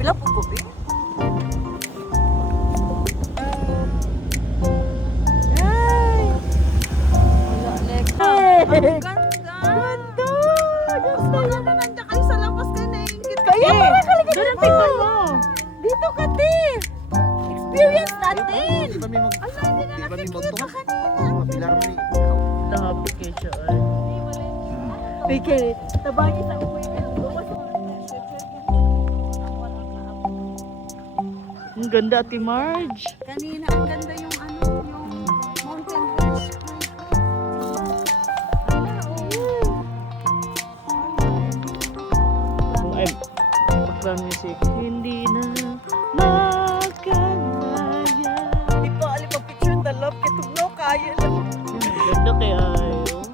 Pila po ko, be? Ay! Wala, Lexa. Ang ganda! Ganda! Gusto na nandiyan kayo sa labas kayo naingit. Kaya pala kaligid mo! Tignan mo! Dito ka, te! Experience natin! Di ba may mag... Ala, hindi na Di ba may nakikita magtong? kanina. Mapilar mo ni... Topic eh siya. Peke, tabangin sa uwi. Ang ganda, Ate Marge. Kanina, ang ganda yung ano, yung mountain range. Ay, background music. Hindi na makalaya. Di pa alim ang picture na love kitugno kaya lang. Ang ganda kaya ayo.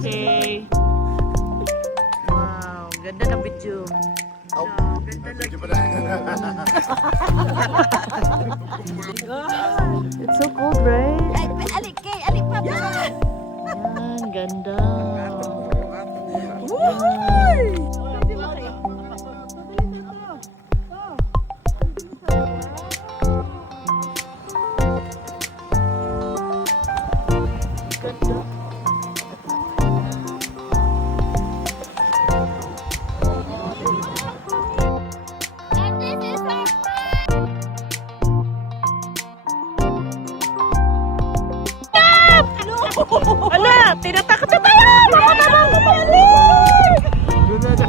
Okay. Wow, ganda ng video. Oh, medyo pala. It's so cold, right? Ay, alik kay, alik pa. Yan, ganda. Uy! Ganda. Ala, tinatakot na tayo! Mga tarang Doon na na.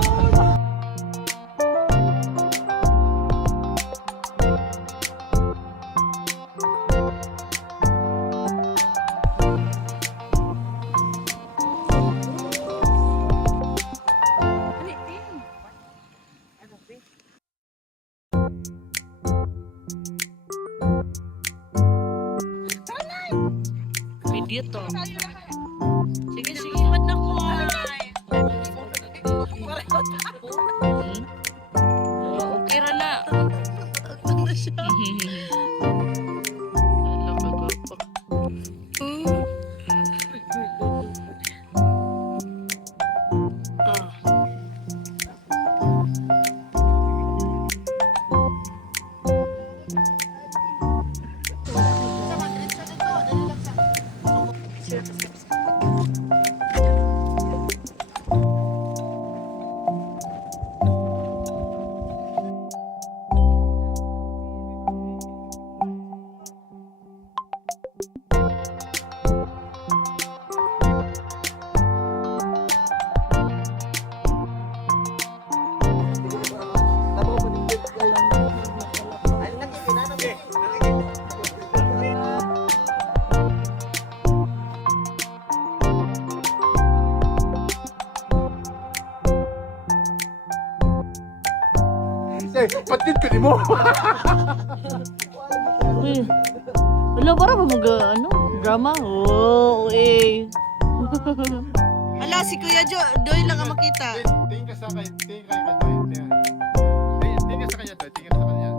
video to. Sige, sige. Ba't na ko? Okay ra na. Ano siya? Alam ka gwapo. Eh, patid ko ni mo. Uy. Wala, para ba ano? Drama? Oo, eh. Ala, si Kuya Doy lang ang makita. Tingin ka sa kanya. Tingin ka kay Doy. Tingin ka sa kanya, Doy. Tingin ka sa kanya.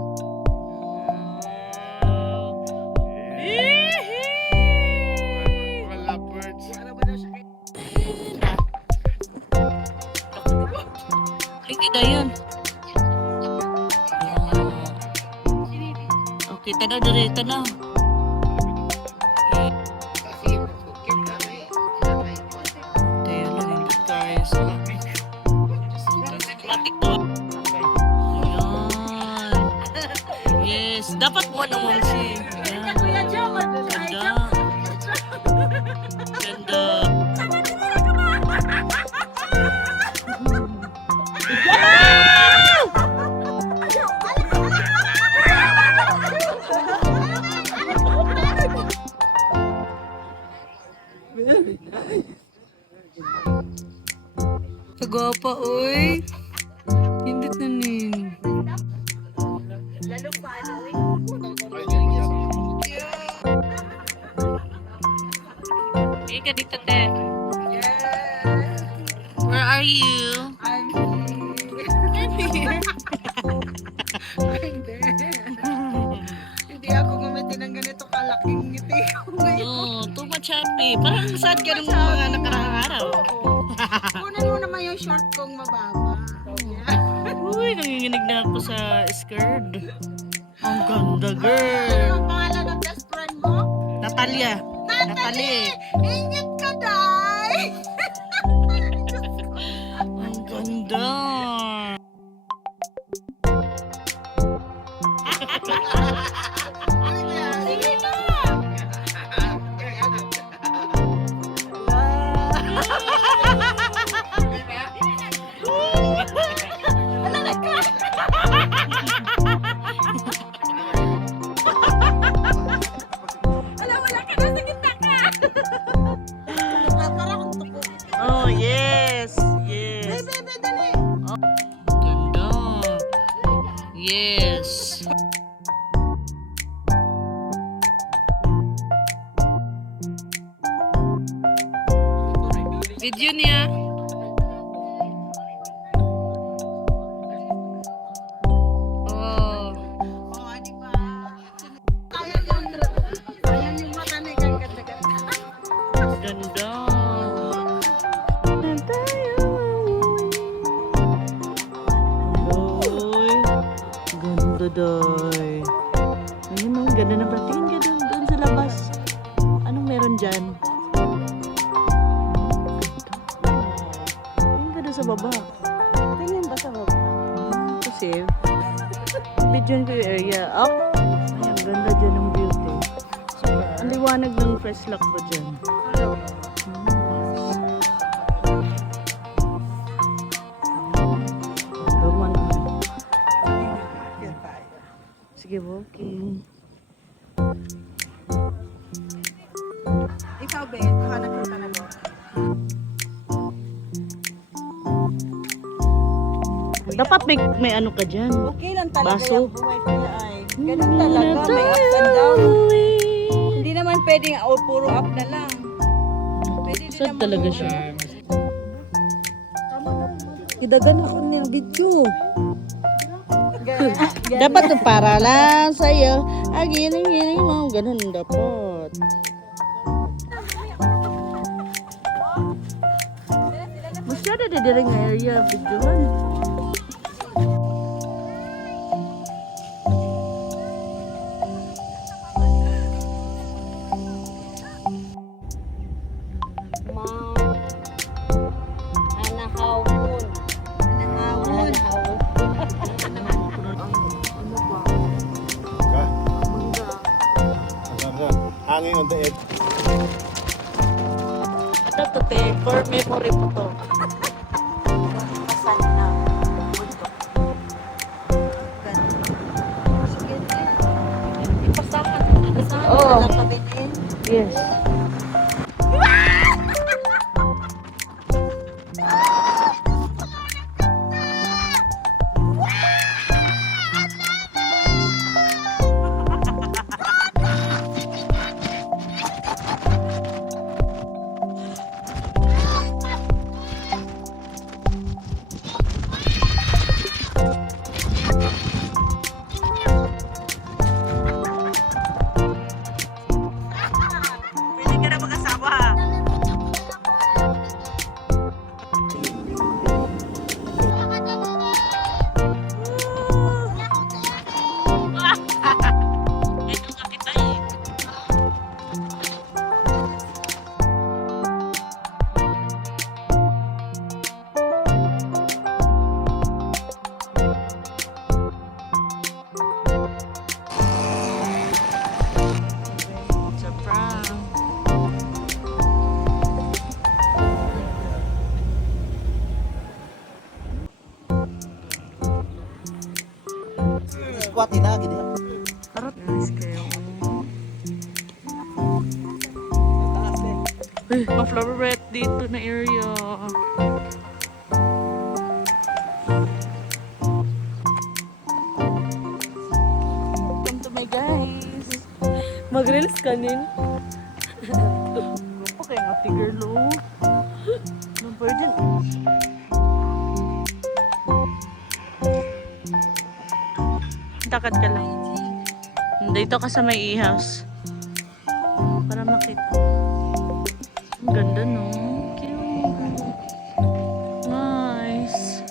Wala birds. Hindi na yun. Okay, tanaw dali, tanaw. Tayo lang, hindi tayo sa matik to. Ayan. Yes, dapat mo naman si. Ayan. Ganda. Ganda. Kagwapa, oy. Hindit na nin. Hey, ka dito, te. Where are you? I'm here. Hindi ako gumiti ng ganito kalaking ngiti ko ngayon. Oh, too much Shopee. Parang sad ka ng mga nakaraang araw. Kunan mo naman yung short kong mababa. Uy, nanginginig na ako sa skirt. Ang ganda, Ano girl. ang pangalan ng best friend mo? Natalia. Natalie. Ingat ka, Day! Ang ganda. Sige na! Wala, wala ka na, sa gitna ka! Para akong tuko. Oh, yes. Yes. Bebe, dali! Ganda. Yes. Video niya. Oh. Oo, di ba? Sayang yung mata na yung ganda-ganda. Ganda. Uy, ganda doy. Ayun ang ganda na patingin ka doon sa labas. Anong meron dyan? Tingin ka doon sa baba. Tingin ba sa baba? Kasi, bidyan ko yung area. Up. Ay, ang ganda dyan ng beauty. Ang liwanag ng fresh lock ba dyan? Roman. Sige, walking. Ikaw, Ben, hanap ka na ba? Dapat may ano ka dyan. Okay lang talaga Baso. yung buhay niya ay. Ganun talaga, may ups and downs. Hindi naman pwedeng puro up na lang. Pwede din Sad naman talaga yung- siya. Kidagan ako ng video. Dapat to para lang sa'yo. Giling mo. Ganun dapat. Masyado na diring area. Videohan. Anahawon. Anahawon. Ka? Ang ganda. Hanging on the edge. Ito to te. For memory po to. Pasan na. Bundok. Sige, ipasahan. Ipasahan. Oo. Walang kabitin. Yes. Pwede ka na mag-asawa. Ito ka kita eh. It's a prank. Squat na gini. Karot guys kayo. Uy, ang flower red dito na area. Welcome to my guys. Mag-reels ka nin? Ano pa kaya nga figure lo? Ano pa dyan? Takad ka lang. Dito ka sa may e-house. Para makita. Ang ganda, no? Cute. Nice.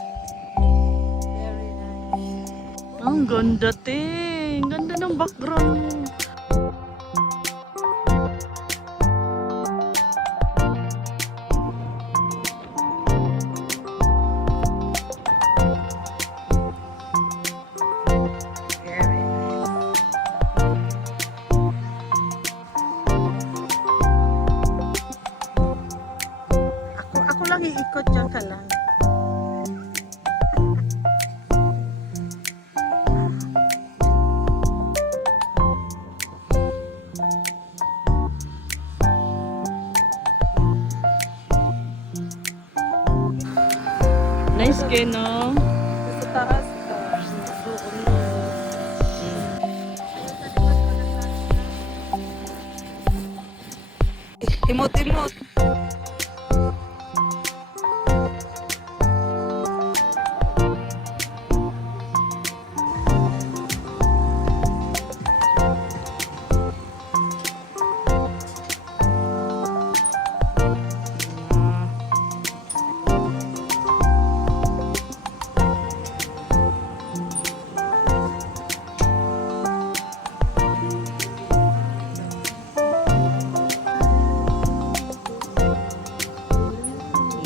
Very nice. Ang ganda, te. Ang ganda ng background. Very nice. Ako lang iikot dyan ka lang. Nice kayo, no? Sa taas. Imot-imot.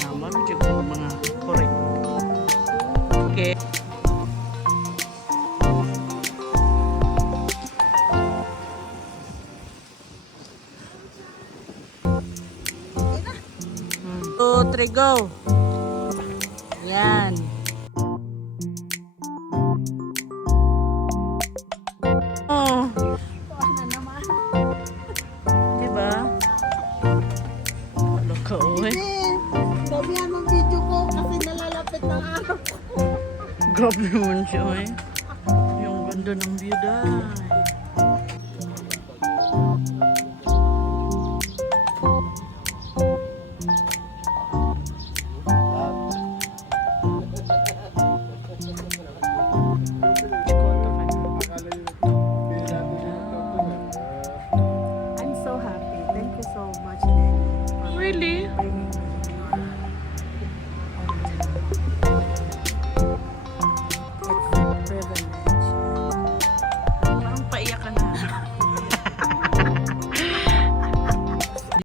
Naman, medyo po mga korek. Okay. Two, three, go. Yan. Oh. Diba? Ano ka, uwi? Damihan ng video ko kasi nalalapit ng araw. Grabe naman siya, eh. Yung ganda ng view dahil. Akala yun, bili natin yung I'm so happy. Thank you so much. Really? Bringing me